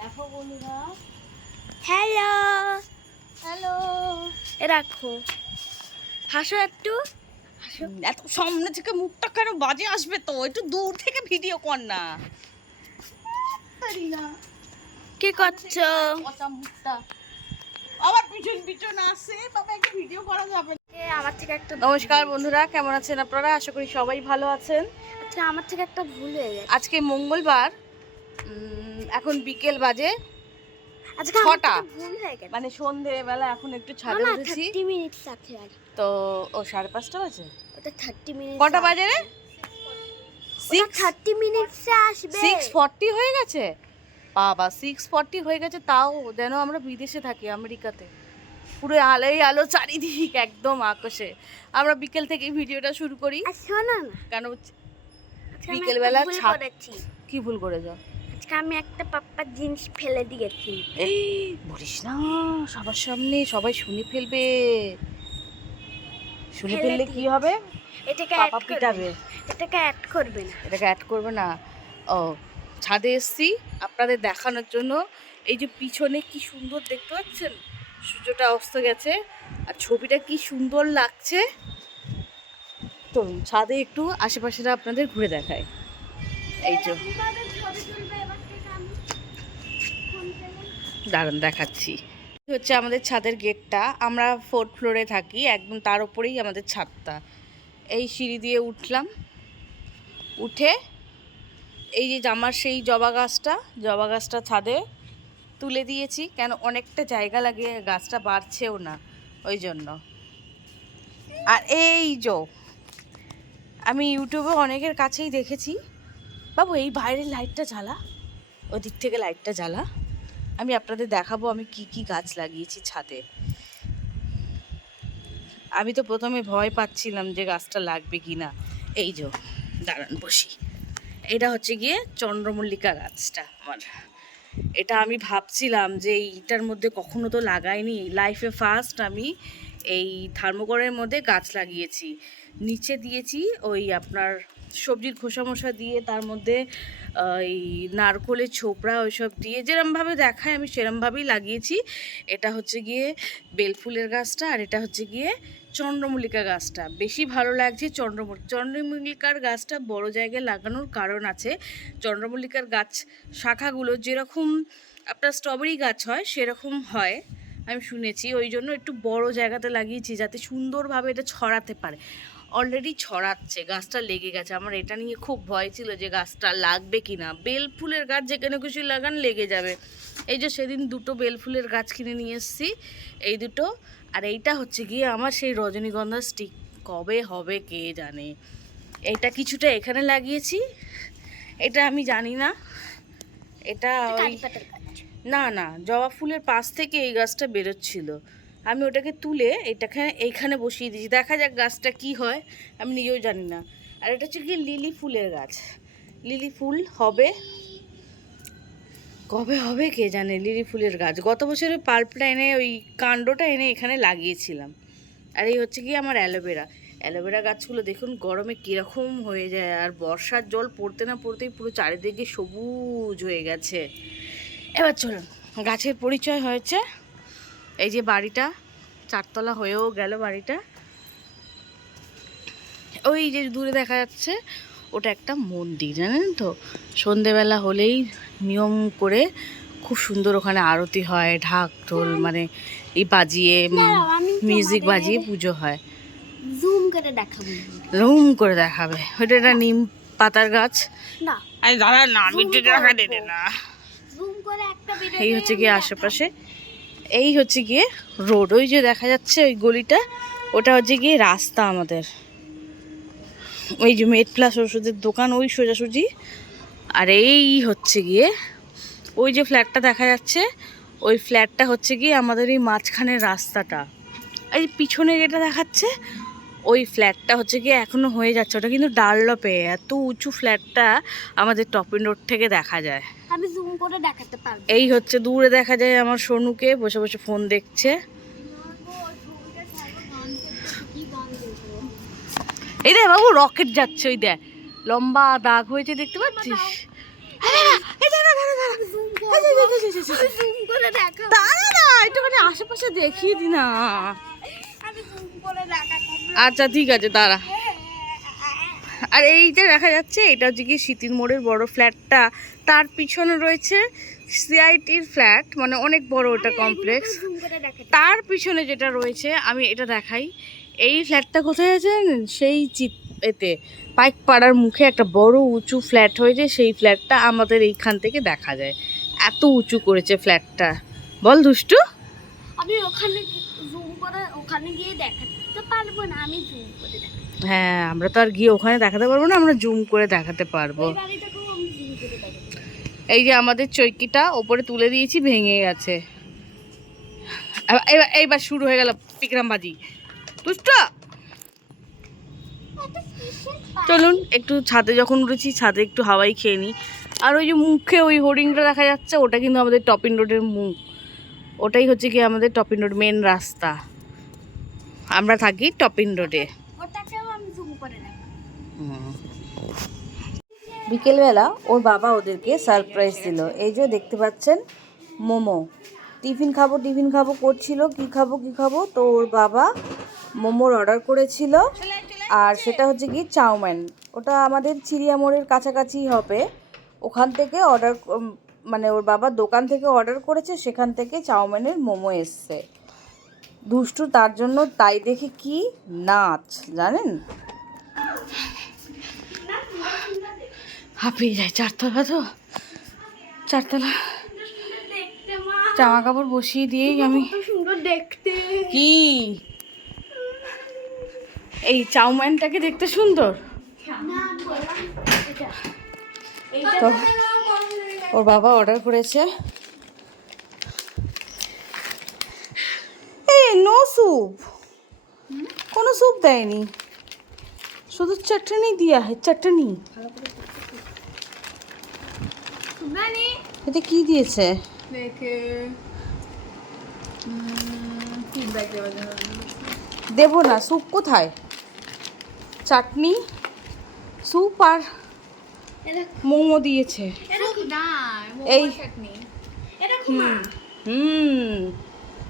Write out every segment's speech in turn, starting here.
দেখো বন্ধুরা, hello hello. রাখো, হাসো একটু, হাসো। এত সামনে থেকে মুখটা কেন বাজে আসবে? তো একটু দূর থেকে ভিডিও কর না। কি করছো? পচা মুখটা আবার পিছন পিছন আসে, বাবা একটা ভিডিও করা যাবে না। আমার থেকে একটা নমস্কার বন্ধুরা, কেমন আছেন আপনারা? আশা করি সবাই ভালো আছেন। আচ্ছা, আমার থেকে একটা ভুল হয়ে গেছে। আজকে মঙ্গলবার, এখন বিকেল বাজে আজকে আমার 6টা, থেকে ভুল হয়ে গেছে। মানে সন্ধেবেলা। এখন একটু ছাদে না, উঠেছি 30 মিনিটস আছে আর। তো। ও 5:30 বাজে? ওটা 30 মিনিটস। কটা বাজে রে? 30 মিনিটসে আসবে। 6:40 হয়ে গেছে বাবা, 6:40 হয়ে গেছে। তাও যেন আমরা বিদেশে থাকি, আমেরিকাতে। পুরো আলোয় আলো চারিদিক, একদম আকাশে। আমরা বিকেল থেকে ভিডিওটা শুরু করি। আর শোনো না, কেন আজকে আমি বিকেল একটা বেলা ভুল ছাদ? করেছি। কি ভুল করে যাও? আজকে আমি একটা পাপ্পার জিনিস ফেলে দিয়েছি। এই বলিস না, সবার সামনে সবাই শুনে ফেলবে। শুনে ফেলে ফেললে কি দিয়েছি। হবে? এটাকে পাপা অ্যাড পিটাবে। এটাকে অ্যাড করবে না। এটাকে অ্যাড করবে না। ও, ছাদে এসছি আপনাদের দেখানোর জন্য। এই যে পিছনে কি সুন্দর দেখতে পাচ্ছেন, সূর্যটা অস্ত গেছে আর ছবিটা কি সুন্দর লাগছে। তো ছাদে একটু আশেপাশেটা আপনাদের ঘুরে দেখায়। এই যে দাঁড়ান দেখাচ্ছি, হচ্ছে আমাদের ছাদের গেটটা। আমরা 4th ফ্লোরে থাকি, একদম তার উপরেই আমাদের ছাদটা। এই সিঁড়ি দিয়ে উঠলাম, উঠে এই যে আমার সেই জবা গাছটা ছাদে তুলে দিয়েছি। কেন, অনেকটা জায়গা লাগে, গাছটা বাড়ছেও না, ওই জন্য। আর এই যে আমি ইউটিউবে অনেকের কাছেই দেখেছি, বাবু এই বাইরের লাইটটা জ্বালা, ওই দিক থেকে লাইটটা জ্বালা। আমি আপনাদের দেখাবো আমি কি কি গাছ লাগিয়েছি ছাদে। আমি তো প্রথমে ভয় পাচ্ছিলাম যে গাছটা লাগবে কি না। এই যে দাঁড়ান বসি, এটা হচ্ছে গিয়ে চন্দ্রমল্লিকা গাছটা আমার। এটা আমি ভাবছিলাম যে এইটার মধ্যে কখনো তো লাগাইনি, লাইফে ফার্স্ট আমি এই থার্মোকলের মধ্যে গাছ লাগিয়েছি। নিচে দিয়েছি ওই আপনার সবজির খোসা মোসা দিয়ে, তার মধ্যে এই নারকোলের ছোবড়া ওইসব দিয়ে, যেরমভাবে দেখায় আমি সেরমভাবেই লাগিয়েছি। এটা হচ্ছে গিয়ে বেলফুলের গাছটা, আর এটা হচ্ছে গিয়ে চন্দ্রমল্লিকা গাছটা। বেশি ভালো লাগছে চন্দ্রমল্লিকার গাছটা বড় জায়গায় লাগানোর কারণ আছে। চন্দ্রমল্লিকার গাছ শাখাগুলো যেরকম আপনার স্ট্রবেরি গাছ হয় সেরকম হয় আমি শুনেছি, ওই জন্য একটু বড় জায়গাতে লাগিয়েছি যাতে সুন্দরভাবে এটা ছড়াতে পারে। অলরেডি ছড়াচ্ছে, গাছটা লেগে গেছে। আমার এটা নিয়ে খুব ভয় ছিল যে গাছটা লাগবে কি না। বেল ফুলের গাছ যেখানে খুশি লাগান লেগে যাবে। এই যে সেদিন 2টো বেল ফুলের গাছ কিনে নিয়ে এসেছি, এই 2টো। আর এইটা হচ্ছে গিয়ে আমার সেই রজনীগন্ধা স্টিক, কবে হবে কে জানে। এইটা কিছুটা এখানে লাগিয়েছি, এটা আমি জানি না। এটা ওই না না, জবা ফুলের পাশ থেকে এই গাছটা বেরোচ্ছিল, আমি ওটাকে তুলে এইখানে বসিয়ে দিয়েছি। দেখা যাক গাছটা কি হয়, আমি নিজেও জানি না। আর এটা হচ্ছে কি লিলি ফুলের গাছ, লিলি ফুল হবে, কবে হবে কে জানে। লিলি ফুলের গাছ গত বছরের পাল্পটা এনে, ওই কাণ্ডটা এনে এখানে লাগিয়েছিলাম। আর এই হচ্ছে কি আমার অ্যালোভেরা গাছগুলো দেখুন গরমে কীরকম হয়ে যায়, আর বর্ষার জল পড়তে না পড়তেই পুরো চারিদিকে সবুজ হয়ে গেছে। এবার চলুন, গাছের পরিচয় হয়েছে। এই যে বাড়িটা 4তলা হয়েও গেল বাড়িটা। ওই যে দূরে দেখা যাচ্ছে ওটা একটা মন্দির, জানেন তো। সন্ধেবেলা হলেই নিয়ম করে খুব সুন্দর ওখানে আরতি হয়, ঢাক ঢোল মানে এই বাজিয়ে, মিউজিক বাজিয়ে পুজো হয়। জুম করে দেখাবো, রুম করে দেখাবে। ওইটা একটা নিম পাতার গাছ না আরে দাঁড়া না, আমি দেখা দিতে না। জুম করে একটা ভিডিও। এই হচ্ছে গিয়ে আশেপাশে, এই হচ্ছে গিয়ে রোড, ওই যে দেখা যাচ্ছে ওই গলিটা, ওটা হচ্ছে গিয়ে রাস্তা আমাদের। ওই যে মেড প্লাস ওষুধের দোকান ওই সোজাসুজি। আর এই হচ্ছে গিয়ে ওই যে ফ্ল্যাটটা দেখা যাচ্ছে, ওই ফ্ল্যাটটা হচ্ছে গিয়ে আমাদের এই মাঝখানের রাস্তাটা। এই পিছনে যেটা দেখাচ্ছে ওই ফ্ল্যাটটা হচ্ছে গিয়ে এখনো হয়ে যাচ্ছে, ওটা কিন্তু ডানলপে। এত উঁচু ফ্ল্যাটটা আমাদের টপিন রোড থেকে দেখা যায়। আমি জুম করে দেখাতে পারবো। এই হচ্ছে দূরে দেখা যায় আমার সোনুকে বসে বসে ফোন দেখছে। এই দে বাবু, রকেট যাচ্ছে, ওই দেখ লম্বা দাগ হয়েছে দেখতে পাচ্ছিস? জুম করে দেখাবো। দাঁড়া না, একটুখানি আশেপাশে দেখিয়ে দি না। আমি জুম করে দেখাবো। আচ্ছা ঠিক আছে, দাঁড়া। আর এইটা দেখা যাচ্ছে, এটা হচ্ছে কি শীতিন মোড়ের বড় ফ্ল্যাটটা, তার পিছনে রয়েছে সিআইটির ফ্ল্যাট, মানে অনেক বড় ওটা কমপ্লেক্স। জুম করে দেখাতে। তার পিছনে যেটা রয়েছে, আমি এটা দেখাই, এই ফ্ল্যাটটা কোথায় আছে জানেন? সেই এতে পাইকপাড়ার মুখে একটা বড় উঁচু ফ্ল্যাট হয়েছে, সেই ফ্ল্যাটটা আমাদের এইখান থেকে দেখা যায়। এত উঁচু করেছে ফ্ল্যাটটা, বল দুষ্টু। আমি ওখানে জুম করে ওখানে গিয়ে দেখাতে পারবো না, আমি জুম করে দেখাবো। হ্যাঁ, আমরা তো আর গিয়ে ওখানে দেখাতে পারবো না, আমরা জুম করে দেখাতে পারবো। এই বাড়িটাকেও আমি জুম করে দেখাবো। এই যে আমাদের চৌকিটা ওপরে তুলে দিয়েছি, ভেঙে গেছে। এবার এইবার শুরু হয়ে গেল পিকরামবাজি। দুষ্ট, চলুন একটু ছাদে, যখন উঠেছি ছাদে একটু হাওয়াই খেয়ে নিই। আর ওই যে মুখে ওই হোর্ডিংটা দেখা যাচ্ছে, ওটা কিন্তু আমাদের টপিন রোডের মুখ। ওটাই হচ্ছে কি আমাদের টপিন রোড মেন রাস্তা। আমরা থাকি টপিন রোডে। ওটাকেও আমি জুম করে দেখাবো। বিকেলবেলা ওর বাবা ওদেরকে সারপ্রাইজ দিল। এই যে দেখতে পাচ্ছেন মোমো। টিফিন খাবো করছিল, কি খাবো, তো ওর বাবা মোমোর অর্ডার করেছিল। আর সেটা হচ্ছে কি চাউমিন। ওটা আমাদের চিড়িয়া মোড়ের কাছাকাছি হবে, ওখান থেকে অর্ডার, মানে ওর বাবা দোকান থেকে অর্ডার করেছে, সেখান থেকে চাউমিনের মোমো এসছে। দুষ্টু তার জন্য তাই দেখে কি নাচ জানেন, হাঁপিয়ে যায়। চারতলা তো, চারতলা জামা কাপড় বসিয়ে দিয়েই আমি, সুন্দর দেখতে। কি এই চাউমিনটাকে দেখতে সুন্দর তো ওর বাবা অর্ডার করেছে। এই নো স্যুপ, কোনো স্যুপ দেয়নি, শুধু চাটনি দিয়া হয়, চাটনি। এটা কি দিয়েছে? দেবো না, স্যুপ কোথায়? চাটনি, স্যুপ আর মোমো দিয়েছে। এই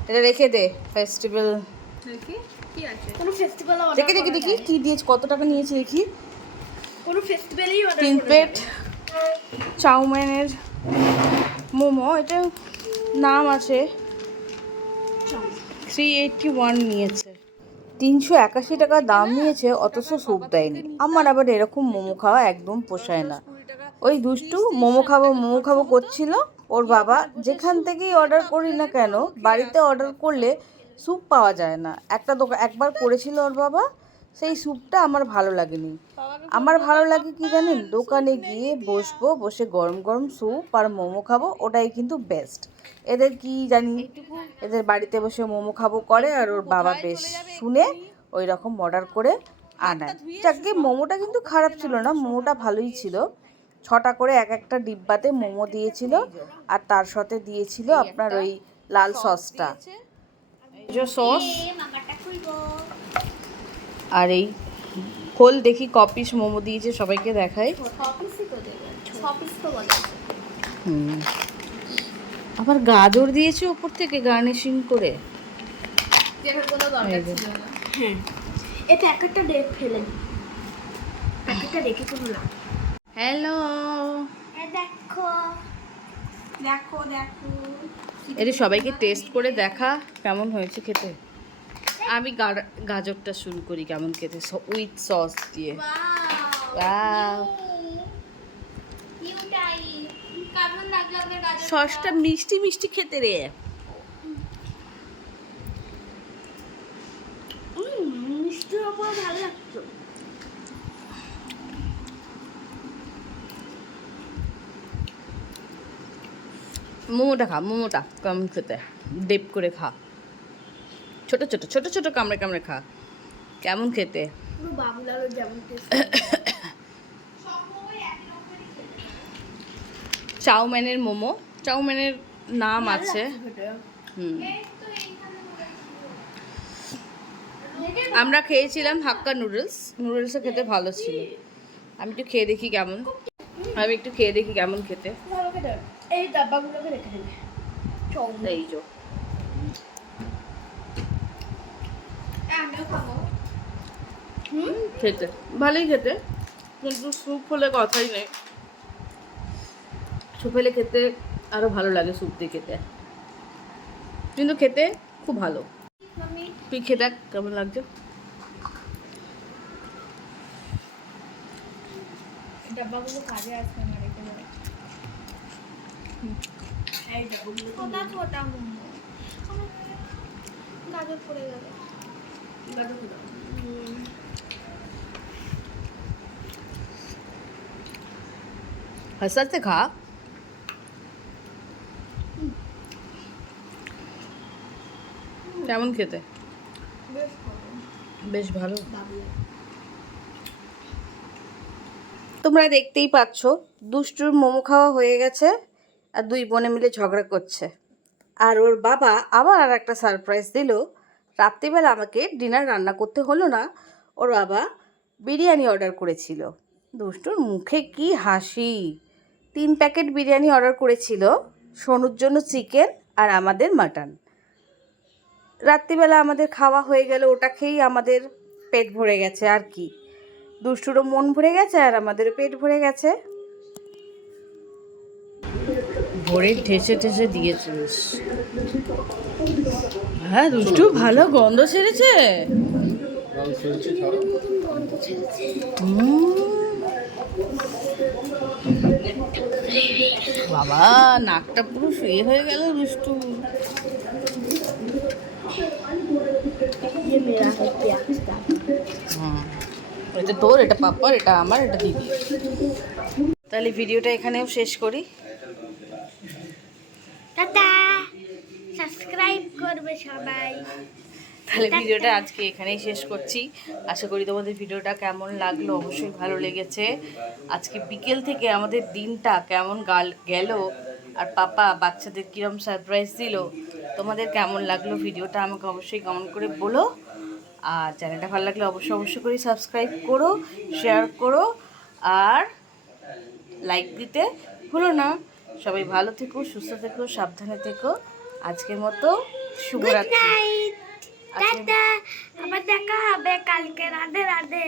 এটা রেখে দে, ফেস্টিভ্যাল কোনো ফেস্টিভ্যালে দেখি দেখি কি দিয়েছে, কত টাকা নিয়েছে দেখি। কোনো ফেস্টিভ্যালেই 3 প্লেট চাউমিনের মোমো, এটা নাম আছে 381 নিয়েছে, 381 টাকা দাম নিয়েছে, অথচ স্যুপ দেয়নি। আমার আবার এরকম মোমো খাওয়া একদম পোষায় না। ওই দুষ্টু মোমো খাবো করছিল। ওর বাবা যেখান থেকেই অর্ডার করি না কেন, বাড়িতে অর্ডার করলে স্যুপ পাওয়া যায় না। একবার করেছিল ওর বাবা, সেই স্যুপটা আমার ভালো লাগেনি। আমার ভালো লাগে কি জানেন, দোকানে গিয়ে বসবো, বসে গরম গরম স্যুপ আর মোমো খাবো, ওটাই কিন্তু বেস্ট। এদের কি জানি, এদের বাড়িতে বসে মোমো খাবো করে, আর ওর বাবা বেশ শুনে ওই রকম অর্ডার করে আনায়। যাকে মোমোটা কিন্তু খারাপ ছিল না, মোমোটা ভালোই ছিল। 6টা করে একটা ডিব্বাতে মোমো দিয়েছিল, আর তার সাথে দিয়েছিল আপনার ওই লাল সসটা, সস। আর এই খোল দেখি কপিস মোমো দিয়েছে, সবাইকে দেখাই। আবার গাজর দিয়েছে উপর থেকে গার্নিশিং করে। হ্যাঁ, এই প্যাকেটটা দেখ ফেলে দিই। প্যাকেটটা দেখে কোনো লাভ। হ্যালো, দেখো দেখো দেখো, এটা সবাইকে টেস্ট করে দেখা কেমন হয়েছে খেতে। আমি গাজরটা শুরু করি কেমন খেতে, উইথ সস দিয়ে। ওয়াও, সসটা মিষ্টি মিষ্টি খেতে রে। মিষ্টির ওপর ভালো লাগতো। মোমোটা কেমন খেতে, ডিপ করে খা, ছোট ছোট ছোট ছোট কামড়ে কামড়ে খা, কেমন খেতে। পুরো বাবুলালের যেমন টেস্ট। চাউমিনের মোমো, চাউমিনের নাম আছে। আমরা খেয়েছিলাম হাক্কা নুডলসও খেতে ভালো ছিল। আমি একটু খেয়ে দেখি কেমন খেতে। এই ডাব্বাগুলোকে রেখে দেবে। এই যে খেতে ভালোই খেতে, কিন্তু স্যুপ হলে কথাই নেই। স্যুপ হলে খেতে আরো ভালো লাগে, স্যুপ দিয়ে খেতে, কিন্তু খেতে খুব ভালো। তুই খেয়ে দেখ কেমন লাগছে। ডাব্বাগুলো কাজে আসবে না, রেখে দেবে। এই ডাব্বাগুলো ছোটা ছোটা মোমো, গাজর পড়ে গেল। গাজর কোথায়? আস্তে আস্তে খা। কেমন খেতে? বেশ ভালো। বেশ ভালো। বাবলা। তোমরা দেখতেই পাচ্ছ দুষ্টুর মোমো খাওয়া হয়ে গেছে আর দুই বোনে মিলে ঝগড়া করছে। আর ওর বাবা আবার আর একটা সারপ্রাইজ দিল। রাত্রিবেলা আমাকে ডিনার রান্না করতে হলো না, ওর বাবা বিরিয়ানি অর্ডার করেছিল। দুষ্টুর মুখে কি হাসি! 3 প্যাকেট বিরিয়ানি অর্ডার করেছিল, সোনুর জন্য চিকেন আর আমাদের মাটন। রাত্রিবেলা আমাদের খাওয়া হয়ে গেল, ওটা খেয়েই আমাদের পেট ভরে গেছে। আর কি, দুষ্টুরও মন ভরে গেছে আর আমাদেরও পেট ভরে গেছে। ভরে ঠেসে ঠেসে দিয়েছিস। হ্যাঁ দুষ্টু, ভালো গন্ধ ছেড়েছে। বাবা নাকটা পুরো শুয়ে হয়ে গেল দুষ্টু। ये मेरा है प्याज का। এটা তোর, এটা পাপার, এটা আমার, এটা দিদি। তাহলে ভিডিওটা এখানেও শেষ করি। টাটা, সাবস্ক্রাইব করবে সবাই। তাহলে ভিডিওটা আজকে এখানেই শেষ করছি। আশা করি তোমাদের ভিডিওটা কেমন লাগলো, অবশ্যই ভালো লেগেছে। আজকে বিকেল থেকে আমাদের দিনটা কেমন গেল, আর পাপা বাচ্চাদের কীরকম সারপ্রাইজ দিল, তোমাদের কেমন লাগলো ভিডিওটা আমাকে অবশ্যই কমেন্ট করে বলো। আর চ্যানেলটা ভালো লাগলে অবশ্যই করে সাবস্ক্রাইব করো, শেয়ার করো আর লাইক দিতে ভুলো না। সবাই ভালো থেকো, সুস্থ থেকো, সাবধানে থেকো। আজকের মতো শুভরাত্রি। টাটা, আবার দেখা হবে কালকে। রাধে রাধে।